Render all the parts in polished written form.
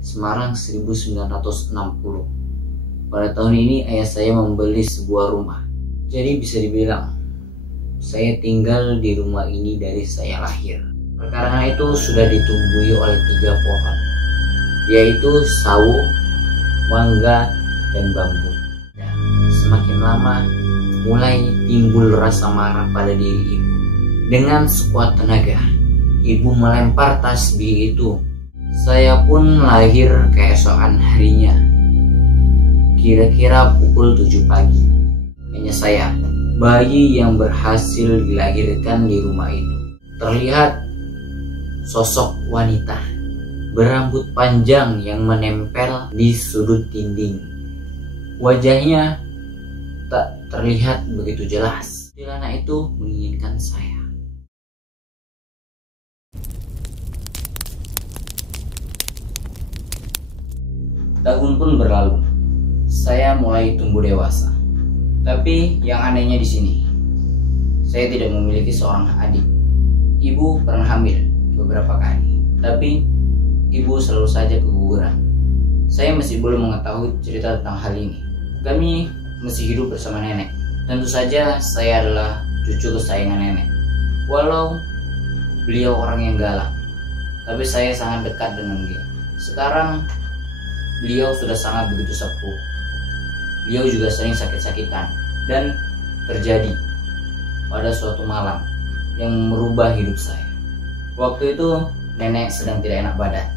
Semarang 1960. Pada tahun ini ayah saya membeli sebuah rumah. Jadi bisa dibilang saya tinggal di rumah ini dari saya lahir. Perkarangan itu sudah ditumbuhi oleh 3 pohon, yaitu sawo, mangga, dan bambu. Dan semakin lama mulai timbul rasa marah pada diri ibu. Dengan sekuat tenaga, ibu melempar tasbih itu. Saya pun lahir keesokan harinya, kira-kira pukul 7 pagi. Hanya saya, bayi yang berhasil dilahirkan di rumah itu. Terlihat sosok wanita berambut panjang yang menempel di sudut dinding. Wajahnya tak terlihat begitu jelas. Celana itu menginginkan saya. Tahun pun berlalu. Saya mulai tumbuh dewasa. Tapi yang anehnya di sini, saya tidak memiliki seorang adik. Ibu pernah hamil beberapa kali, tapi ibu selalu saja keguguran. Saya masih belum mengetahui cerita tentang hal ini. Kami masih hidup bersama nenek. Tentu saja saya adalah cucu kesayangan nenek. Walau beliau orang yang galak, tapi saya sangat dekat dengan dia. Sekarang beliau sudah sangat begitu sepuh. Beliau juga sering sakit-sakitan. Dan terjadi pada suatu malam yang merubah hidup saya. Waktu itu nenek sedang tidak enak badan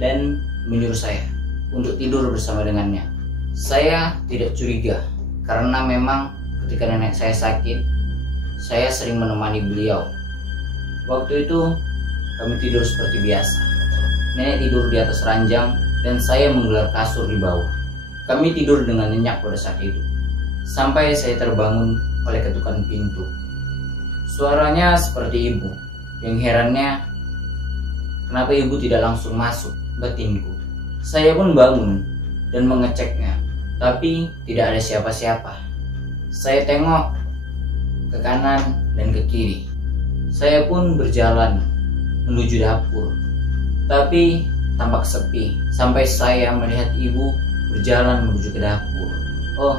dan menyuruh saya untuk tidur bersama dengannya. Saya tidak curiga karena memang ketika nenek saya sakit, saya sering menemani beliau. Waktu itu kami tidur seperti biasa. Nenek tidur di atas ranjang dan saya menggelar kasur di bawah. Kami tidur dengan nyenyak pada saat itu, sampai saya terbangun oleh ketukan pintu. Suaranya seperti ibu. Yang herannya, kenapa ibu tidak langsung masuk, batinku. Saya pun bangun dan mengeceknya, tapi tidak ada siapa-siapa. Saya tengok ke kanan dan ke kiri. Saya pun berjalan menuju dapur, tapi tampak sepi, sampai saya melihat ibu berjalan menuju ke dapur. Oh,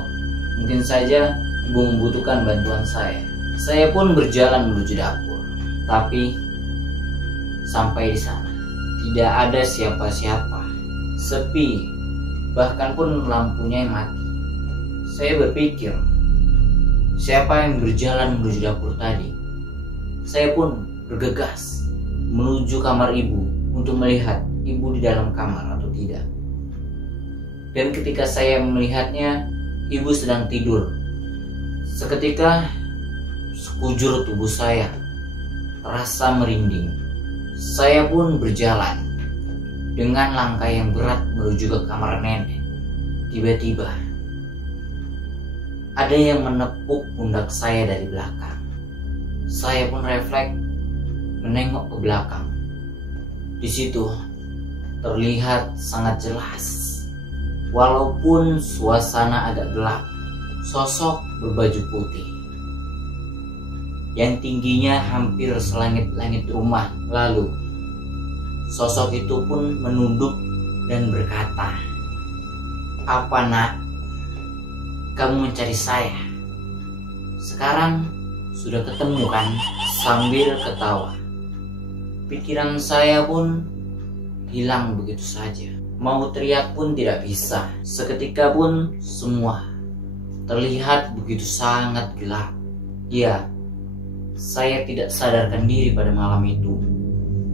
mungkin saja ibu membutuhkan bantuan saya. Saya pun berjalan menuju dapur, tapi sampai di sana tidak ada siapa-siapa, sepi, bahkan pun lampunya yang mati. Saya berpikir, siapa yang berjalan menuju dapur tadi? Saya pun bergegas menuju kamar ibu untuk melihat ibu di dalam kamar atau tidak. Dan ketika saya melihatnya, ibu sedang tidur. Seketika sekujur tubuh saya terasa merinding. Saya pun berjalan dengan langkah yang berat menuju ke kamar nenek. Tiba-tiba ada yang menepuk pundak saya dari belakang. Saya pun refleks menengok ke belakang. Di situ terlihat sangat jelas, walaupun suasana agak gelap, sosok berbaju putih yang tingginya hampir selangit-langit rumah. Lalu sosok itu pun menunduk dan berkata, "Apa nak, kamu mencari saya? Sekarang sudah ketemu kan?" Sambil ketawa. Pikiran saya pun hilang begitu saja. Mau teriak pun tidak bisa. Seketika pun semua terlihat begitu sangat gelap. Ya, saya tidak sadarkan diri pada malam itu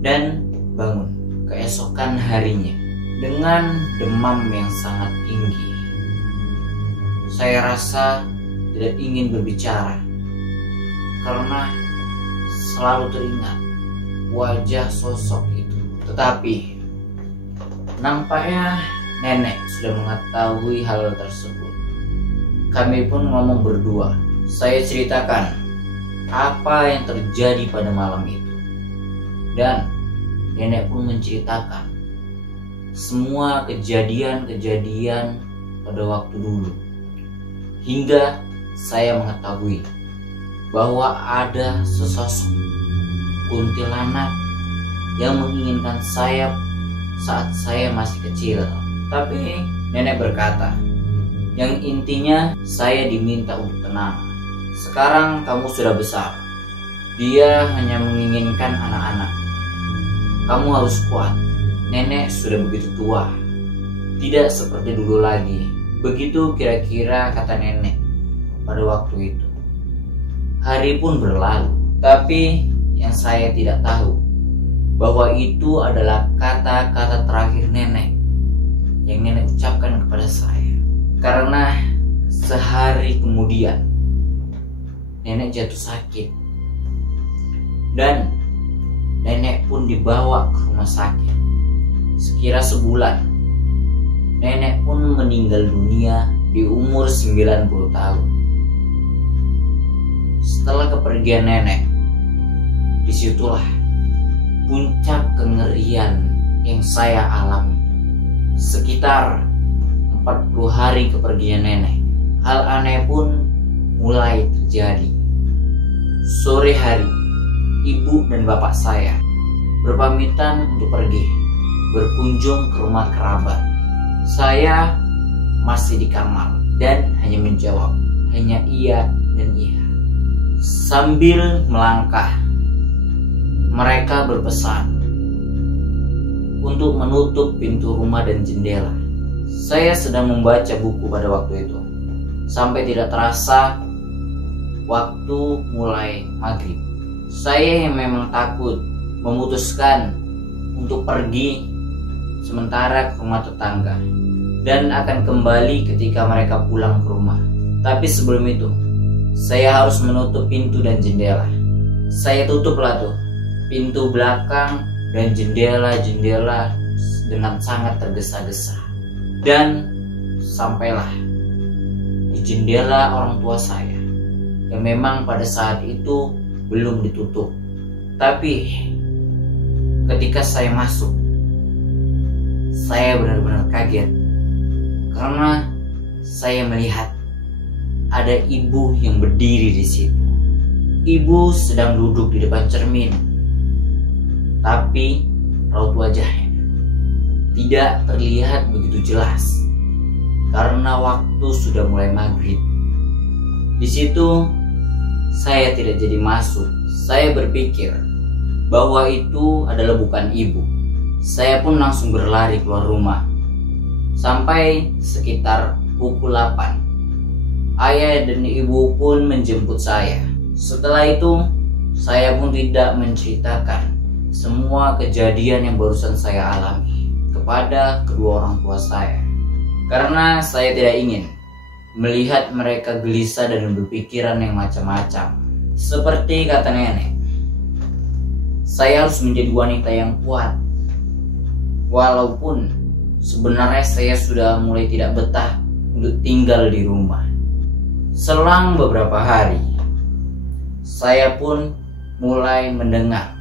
dan bangun keesokan harinya dengan demam yang sangat tinggi. Saya rasa tidak ingin berbicara karena selalu teringat wajah sosok itu. Tetapi nampaknya nenek sudah mengetahui hal tersebut. Kami pun ngomong berdua. Saya ceritakan apa yang terjadi pada malam itu, dan nenek pun menceritakan semua kejadian-kejadian pada waktu dulu, hingga saya mengetahui bahwa ada sesosok kuntilanak yang menginginkan saya saat saya masih kecil. Tapi nenek berkata, yang intinya saya diminta untuk tenang. Sekarang kamu sudah besar. Dia hanya menginginkan anak-anak. Kamu harus kuat. Nenek sudah begitu tua. Tidak seperti dulu lagi. Begitu kira-kira kata nenek pada waktu itu. Hari pun berlalu. Tapi yang saya tidak tahu bahwa itu adalah kata-kata terakhir nenek yang nenek ucapkan kepada saya. Karena sehari kemudian nenek jatuh sakit dan nenek pun dibawa ke rumah sakit. Sekira sebulan nenek pun meninggal dunia di umur 90 tahun. Setelah kepergian nenek, disitulah puncak kengerian yang saya alami. Sekitar 40 hari kepergian nenek, hal aneh pun mulai terjadi. Sore hari, ibu dan bapak saya berpamitan untuk pergi berkunjung ke rumah kerabat. Saya masih di kamar dan hanya menjawab hanya iya dan iya. Sambil melangkah, mereka berpesan untuk menutup pintu rumah dan jendela. Saya sedang membaca buku pada waktu itu. Sampai tidak terasa waktu mulai maghrib. Saya yang memang takut memutuskan untuk pergi sementara ke rumah tetangga dan akan kembali ketika mereka pulang ke rumah. Tapi sebelum itu, saya harus menutup pintu dan jendela. Saya tutuplah tuh pintu belakang dan jendela-jendela dengan sangat tergesa-gesa. Dan sampailah di jendela orang tua saya yang memang pada saat itu belum ditutup. Tapi ketika saya masuk, saya benar-benar kaget karena saya melihat ada ibu yang berdiri di situ. Ibu sedang duduk di depan cermin, tapi raut wajahnya tidak terlihat begitu jelas karena waktu sudah mulai maghrib. Di situ saya tidak jadi masuk. Saya berpikir bahwa itu adalah bukan ibu. Saya pun langsung berlari keluar rumah. Sampai sekitar pukul 8, ayah dan ibu pun menjemput saya. Setelah itu, saya pun tidak menceritakan semua kejadian yang barusan saya alami kepada kedua orang tua saya. Karena saya tidak ingin melihat mereka gelisah dan berpikiran yang macam-macam. Seperti kata nenek, saya harus menjadi wanita yang kuat. Walaupun sebenarnya saya sudah mulai tidak betah untuk tinggal di rumah. Selang beberapa hari, saya pun mulai mendengar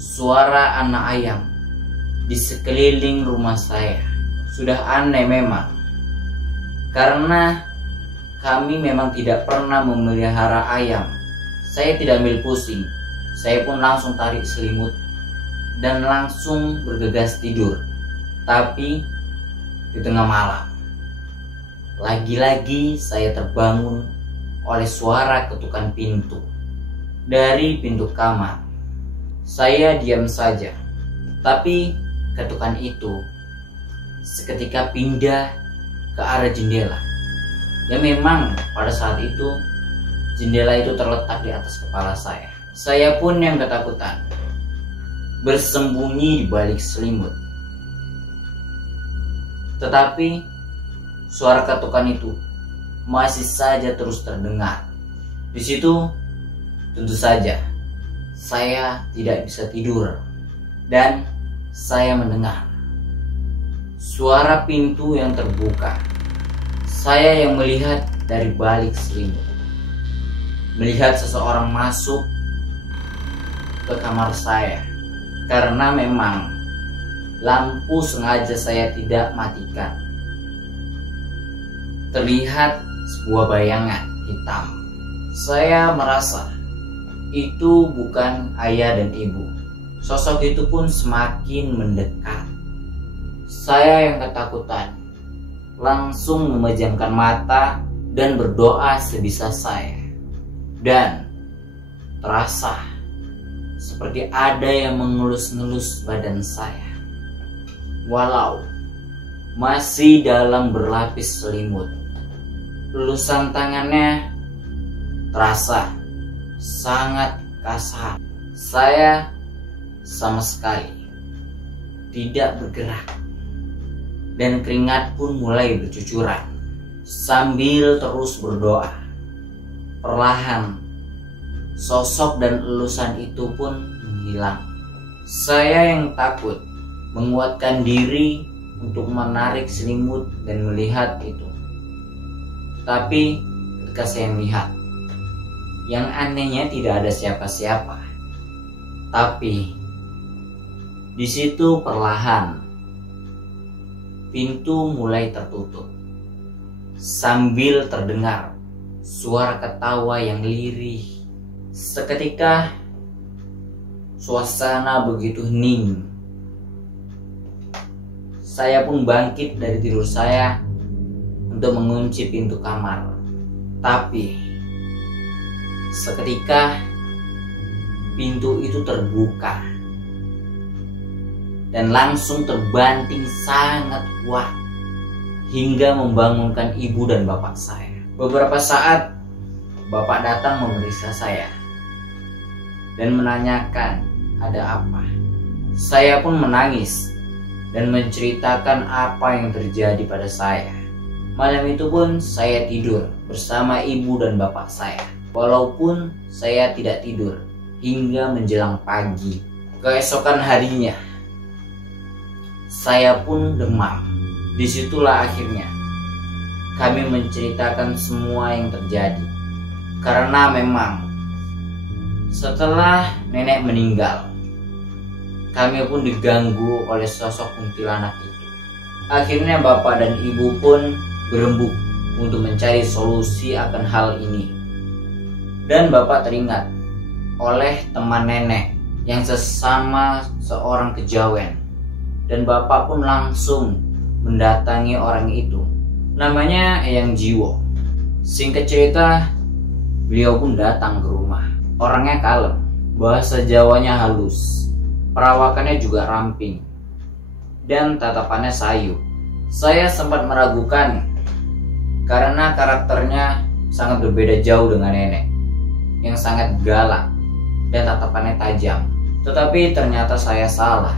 suara anak ayam di sekeliling rumah saya. Sudah aneh memang, karena kami memang tidak pernah memelihara ayam. Saya tidak ambil pusing. Saya pun langsung tarik selimut dan langsung bergegas tidur. Tapi di tengah malam, lagi-lagi saya terbangun oleh suara ketukan pintu dari pintu kamar. Saya diam saja, tapi ketukan itu seketika pindah ke arah jendela. Ya memang pada saat itu jendela itu terletak di atas kepala saya. Saya pun yang ketakutan bersembunyi di balik selimut. Tetapi suara ketukan itu masih saja terus terdengar. Di situ tentu saja saya tidak bisa tidur dan saya mendengar suara pintu yang terbuka. Saya yang melihat dari balik selimut, melihat seseorang masuk ke kamar saya. Karena memang lampu sengaja saya tidak matikan. Terlihat sebuah bayangan hitam. Saya merasa itu bukan ayah dan ibu. Sosok itu pun semakin mendekat. Saya yang ketakutan langsung memejamkan mata dan berdoa sebisa saya. Dan terasa seperti ada yang mengelus-ngelus badan saya. Walau masih dalam berlapis selimut, elusan tangannya terasa sangat kasar. Saya sama sekali tidak bergerak, dan keringat pun mulai bercucuran. Sambil terus berdoa, perlahan sosok dan elusan itu pun menghilang. Saya yang takut menguatkan diri untuk menarik selimut dan melihat itu. Tapi ketika saya melihat, yang anehnya tidak ada siapa-siapa. Tapi di situ perlahan pintu mulai tertutup, sambil terdengar suara ketawa yang lirih. Seketika suasana begitu hening. Saya pun bangkit dari tidur saya untuk mengunci pintu kamar. Tapi seketika pintu itu terbuka dan langsung terbanting sangat kuat hingga membangunkan ibu dan bapak saya. Beberapa saat bapak datang memeriksa saya dan menanyakan ada apa. Saya pun menangis dan menceritakan apa yang terjadi pada saya. Malam itu pun saya tidur bersama ibu dan bapak saya, walaupun saya tidak tidur hingga menjelang pagi. Keesokan harinya saya pun demam. Disitulah akhirnya kami menceritakan semua yang terjadi. Karena memang setelah nenek meninggal, kami pun diganggu oleh sosok kuntilanak itu. Akhirnya bapak dan ibu pun berembuk untuk mencari solusi akan hal ini. Dan bapak teringat oleh teman nenek yang sesama seorang kejawen. Dan bapak pun langsung mendatangi orang itu. Namanya Eyang Jiwo. Singkat cerita, beliau pun datang ke rumah. Orangnya kalem, bahasa Jawanya halus, perawakannya juga ramping, dan tatapannya sayu. Saya sempat meragukan karena karakternya sangat berbeda jauh dengan nenek yang sangat galak dan tatapannya tajam. Tetapi ternyata saya salah.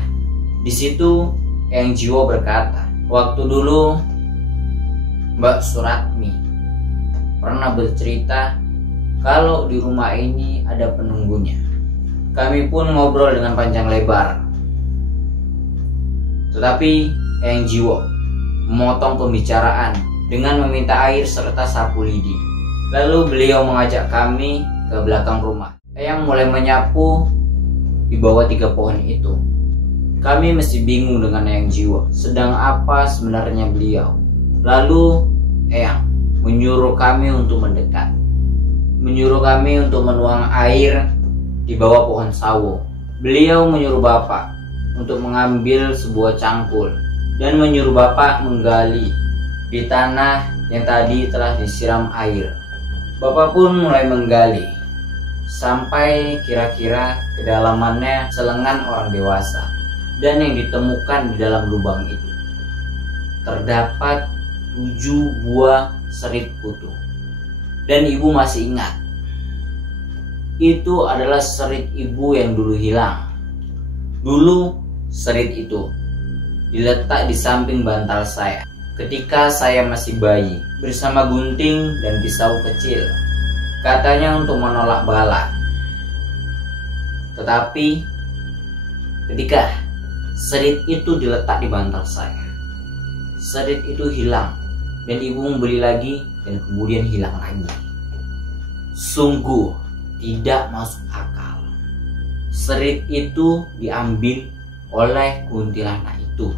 Di situ Eyang Jiwo berkata, waktu dulu Mbak Suratmi pernah bercerita kalau di rumah ini ada penunggunya. Kami pun ngobrol dengan panjang lebar. Tetapi Eyang Jiwo memotong pembicaraan dengan meminta air serta sapu lidi. Lalu beliau mengajak kami ke belakang rumah. Eyang mulai menyapu di bawah 3 pohon itu. Kami masih bingung dengan Eyang Jiwo, sedang apa sebenarnya beliau. Lalu Eyang menyuruh kami untuk mendekat, menyuruh kami untuk menuang air di bawah pohon sawo. Beliau menyuruh bapak untuk mengambil sebuah cangkul dan menyuruh bapak menggali di tanah yang tadi telah disiram air. Bapak pun mulai menggali sampai kira-kira kedalamannya selengan orang dewasa. Dan yang ditemukan di dalam lubang itu terdapat 7 buah serit putu. Dan ibu masih ingat, itu adalah serit ibu yang dulu hilang. Dulu serit itu diletak di samping bantal saya ketika saya masih bayi bersama gunting dan pisau kecil. Katanya untuk menolak bala. Tetapi ketika serit itu diletak di bantal saya, serit itu hilang dan ibu membeli lagi dan kemudian hilang lagi. Sungguh tidak masuk akal. Serit itu diambil oleh kuntilanak itu,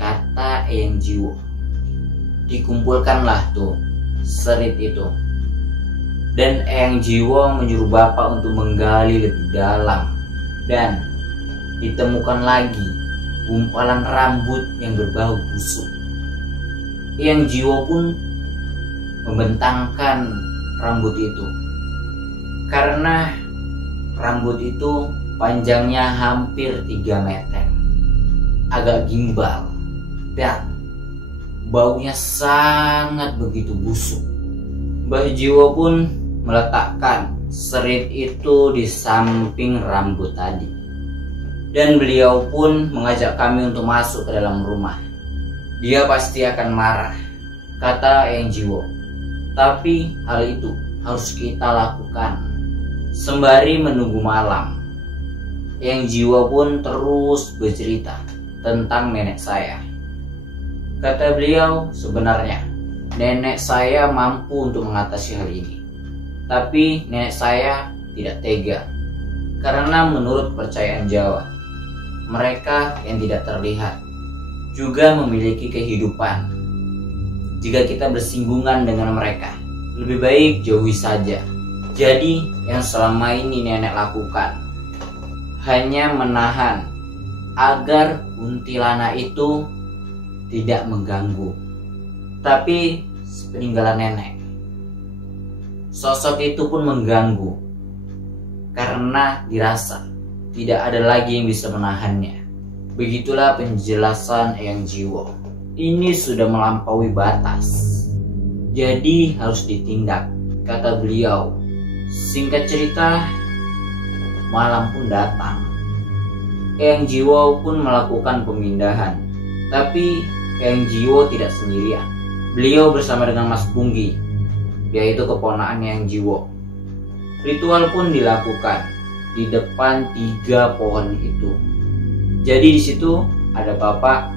kata Eyang Jiwo. Dikumpulkanlah tuh serit itu, dan Eyang Jiwo menyuruh bapak untuk menggali lebih dalam, dan ditemukan lagi gumpalan rambut yang berbau busuk. Eyang Jiwo pun membentangkan rambut itu, karena rambut itu panjangnya hampir 3 meter, agak gimbal, dan baunya sangat begitu busuk. Mbah Jiwo pun meletakkan serit itu di samping rambut tadi, dan beliau pun mengajak kami untuk masuk ke dalam rumah. Dia pasti akan marah, kata Eyang Jiwo, tapi hal itu harus kita lakukan sembari menunggu malam. Eyang Jiwo pun terus bercerita tentang nenek saya. Kata beliau, sebenarnya nenek saya mampu untuk mengatasi hal ini, tapi nenek saya tidak tega, karena menurut kepercayaan Jawa, mereka yang tidak terlihat juga memiliki kehidupan. Jika kita bersinggungan dengan mereka, lebih baik jauhi saja. Jadi yang selama ini nenek lakukan hanya menahan agar kuntilanak itu tidak mengganggu. Tapi sepeninggalan nenek, sosok itu pun mengganggu karena dirasa tidak ada lagi yang bisa menahannya. Begitulah penjelasan Eyang Jiwo. Ini sudah melampaui batas, jadi harus ditindak, kata beliau. Singkat cerita, malam pun datang. Eyang Jiwo pun melakukan pemindahan, tapi Eyang Jiwo tidak sendirian. Beliau bersama dengan Mas Punggi, yaitu keponakan Eyang Jiwo. Ritual pun dilakukan di depan 3 pohon itu. Jadi di situ ada Bapak,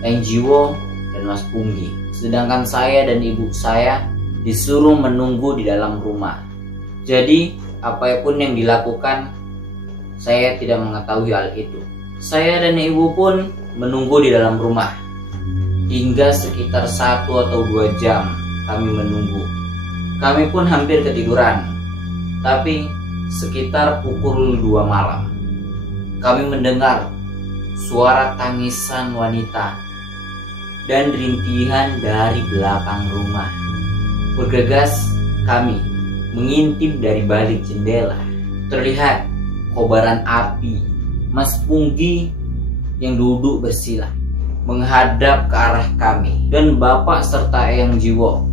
Eyang Jiwo, dan Mas Punggi. Sedangkan saya dan ibu saya disuruh menunggu di dalam rumah. Jadi apapun yang dilakukan, saya tidak mengetahui hal itu. Saya dan ibu pun menunggu di dalam rumah hingga sekitar 1 atau 2 jam kami menunggu. Kami pun hampir ketiduran, tapi sekitar pukul 2 malam kami mendengar suara tangisan wanita dan rintihan dari belakang rumah. Bergegas kami mengintip dari balik jendela. Terlihat kobaran api. Mas Punggi yang duduk bersila menghadap ke arah kami, dan Bapak serta Eyang Jiwo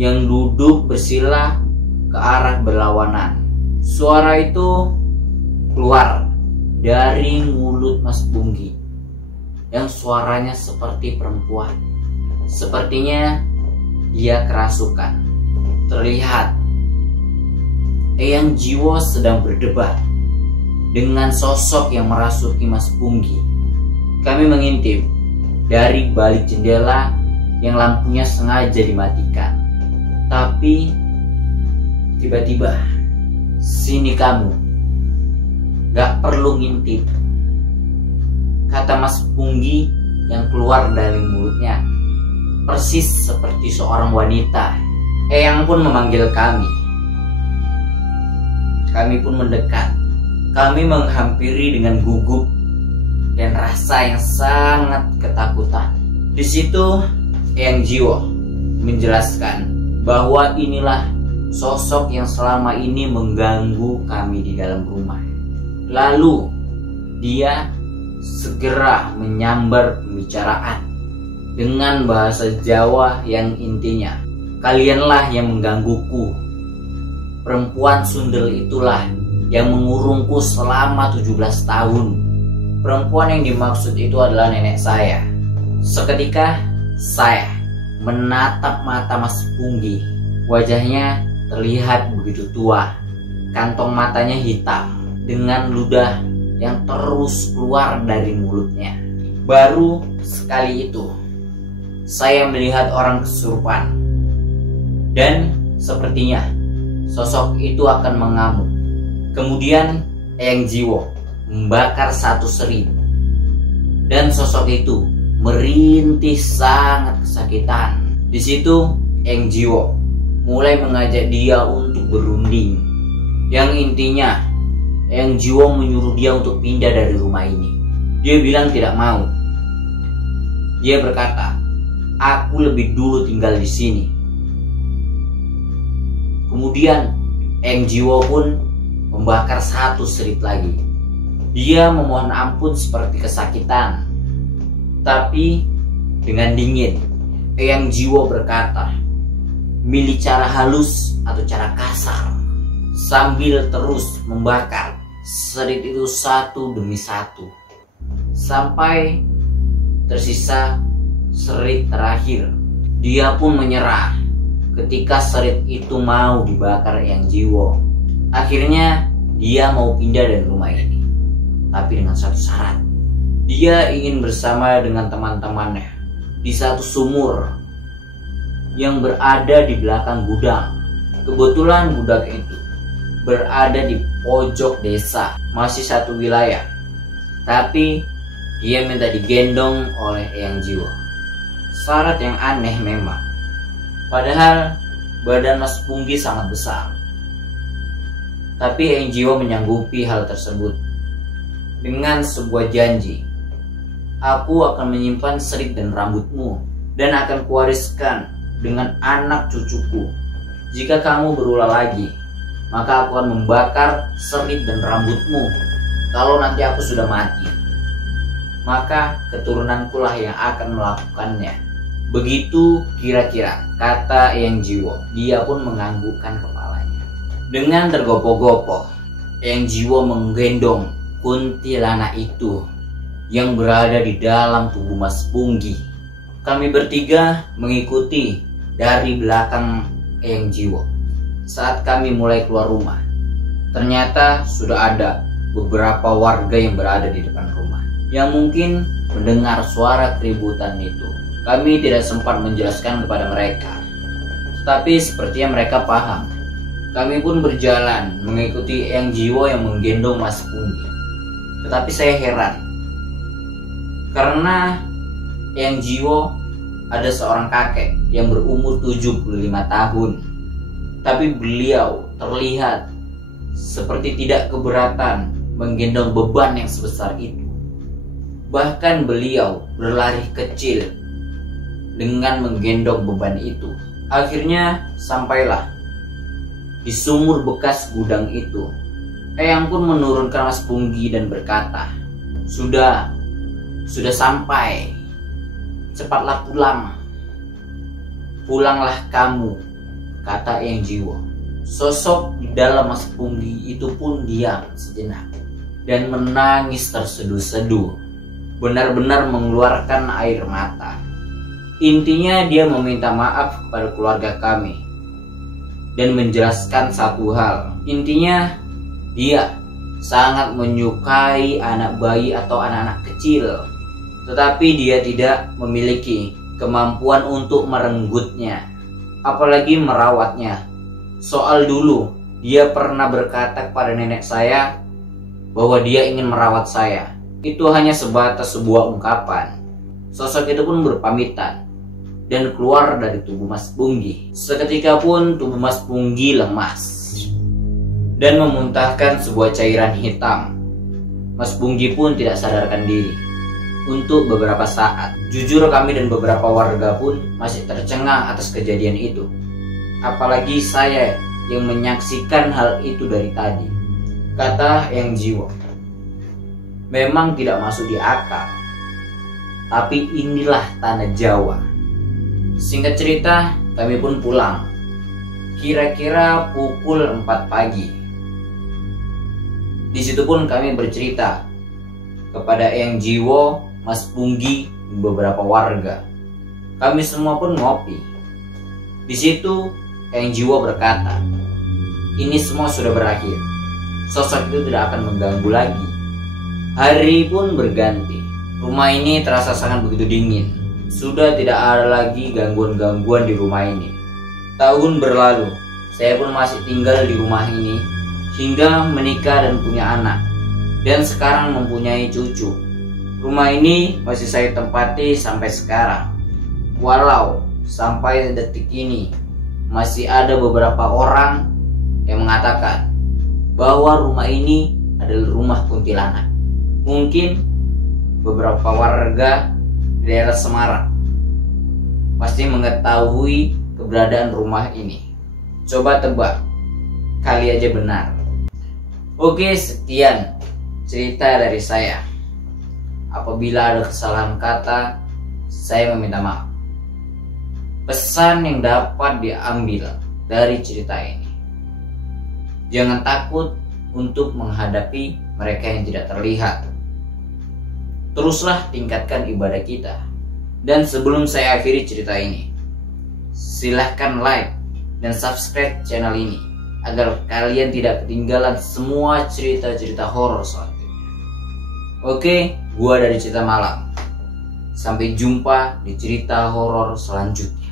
yang duduk bersila ke arah berlawanan. Suara itu keluar dari mulut Mas Punggi yang suaranya seperti perempuan. Sepertinya dia kerasukan. Terlihat Eyang Jiwo sedang berdebat dengan sosok yang merasuki Mas Punggi. Kami mengintip dari balik jendela yang lampunya sengaja dimatikan. Tapi tiba-tiba, sini kamu, gak perlu ngintip, kata Mas Punggi yang keluar dari mulutnya, persis seperti seorang wanita. Eyang pun memanggil kami. Kami pun mendekat. Kami menghampiri dengan gugup dan rasa yang sangat ketakutan. Di situ Eyang Jiwo menjelaskan bahwa inilah sosok yang selama ini mengganggu kami di dalam rumah. Lalu dia segera menyambar pembicaraan dengan bahasa Jawa yang intinya, kalianlah yang menggangguku. Perempuan sundel itulah yang mengurungku selama 17 tahun. Perempuan yang dimaksud itu adalah nenek saya. Seketika saya menatap mata Mas Punggi. Wajahnya terlihat begitu tua. Kantong matanya hitam dengan ludah yang terus keluar dari mulutnya. Baru sekali itu saya melihat orang kesurupan, dan sepertinya sosok itu akan mengamuk. Kemudian Eyang Jiwo membakar satu serit, dan sosok itu merintih sangat kesakitan. Di situ Eyang Jiwo mulai mengajak dia untuk berunding. Yang intinya Eyang Jiwo menyuruh dia untuk pindah dari rumah ini. Dia bilang tidak mau. Dia berkata, aku lebih dulu tinggal di sini. Kemudian Eyang Jiwo pun membakar satu serit lagi. Dia memohon ampun seperti kesakitan. Tapi dengan dingin, Eyang Jiwo berkata, milih cara halus atau cara kasar, sambil terus membakar serit itu satu demi satu, sampai tersisa serit terakhir. Dia pun menyerah ketika serit itu mau dibakar Eyang Jiwo. Akhirnya dia mau pindah dari rumah ini, tapi dengan satu syarat. Dia ingin bersama dengan teman-temannya di satu sumur yang berada di belakang gudang. Kebetulan gudang itu berada di pojok desa, masih satu wilayah. Tapi dia minta digendong oleh Eyang Jiwo. Syarat yang aneh memang. Padahal badan Mas Punggi sangat besar. Tapi Eyang Jiwo menyanggupi hal tersebut dengan sebuah janji. Aku akan menyimpan serit dan rambutmu dan akan kuwariskan dengan anak cucuku. Jika kamu berulah lagi, maka aku akan membakar serit dan rambutmu. Kalau nanti aku sudah mati, maka keturunanku lah yang akan melakukannya. Begitu kira-kira kata Eyang Jiwo. Dia pun menganggukkan kepalanya. Dengan tergopoh-gopoh, Eyang Jiwo menggendong kuntilanak itu yang berada di dalam tubuh Mas Punggi. Kami bertiga mengikuti dari belakang Eyang Jiwo. Saat kami mulai keluar rumah, ternyata sudah ada beberapa warga yang berada di depan rumah yang mungkin mendengar suara keributan itu. Kami tidak sempat menjelaskan kepada mereka, tetapi sepertinya mereka paham. Kami pun berjalan mengikuti Eyang Jiwo yang menggendong Mas Punggi. Tetapi saya heran, karena Eyang Jiwo ada seorang kakek yang berumur 75 tahun. Tapi beliau terlihat seperti tidak keberatan menggendong beban yang sebesar itu. Bahkan beliau berlari kecil dengan menggendong beban itu. Akhirnya sampailah di sumur bekas gudang itu. Eyang pun menurunkan Mas Punggi dan berkata, Sudah sampai, cepatlah pulang. Pulanglah kamu, kata Eyang Jiwo. Sosok di dalam Mas Punggi itu pun diam sejenak dan menangis terseduh-seduh, benar-benar mengeluarkan air mata. Intinya dia meminta maaf kepada keluarga kami dan menjelaskan satu hal. Intinya dia sangat menyukai anak bayi atau anak-anak kecil, tetapi dia tidak memiliki kemampuan untuk merenggutnya, apalagi merawatnya. Soal dulu dia pernah berkata kepada nenek saya bahwa dia ingin merawat saya. Itu hanya sebatas sebuah ungkapan. Sosok itu pun berpamitan dan keluar dari tubuh Mas Punggi. Seketika pun tubuh Mas Punggi lemas dan memuntahkan sebuah cairan hitam. Mas Punggi pun tidak sadarkan diri untuk beberapa saat. Jujur kami dan beberapa warga pun masih tercengang atas kejadian itu. Apalagi saya yang menyaksikan hal itu dari tadi. Kata Eyang Jiwo, memang tidak masuk di akal, tapi inilah tanah Jawa. Singkat cerita, kami pun pulang. Kira-kira pukul 4 pagi. Di situ pun kami bercerita kepada Eyang Jiwo, Mas Punggi, dan beberapa warga. Kami semua pun ngopi. Di situ Eyang Jiwo berkata, ini semua sudah berakhir. Sosok itu tidak akan mengganggu lagi. Hari pun berganti. Rumah ini terasa sangat begitu dingin. Sudah tidak ada lagi gangguan-gangguan di rumah ini. Tahun berlalu, saya pun masih tinggal di rumah ini hingga menikah dan punya anak, dan sekarang mempunyai cucu. Rumah ini masih saya tempati sampai sekarang. Walau sampai detik ini masih ada beberapa orang yang mengatakan bahwa rumah ini adalah rumah kuntilanak. Mungkin beberapa warga di daerah Semarang pasti mengetahui keberadaan rumah ini. Coba tebak, kali aja benar. Oke, sekian cerita dari saya. Apabila ada kesalahan kata, saya meminta maaf. Pesan yang dapat diambil dari cerita ini: jangan takut untuk menghadapi mereka yang tidak terlihat. Teruslah tingkatkan ibadah kita. Dan sebelum saya akhiri cerita ini, silahkan like dan subscribe channel ini agar kalian tidak ketinggalan semua cerita-cerita horor selanjutnya. Oke, gua dari Cerita Malam. Sampai jumpa di cerita horor selanjutnya.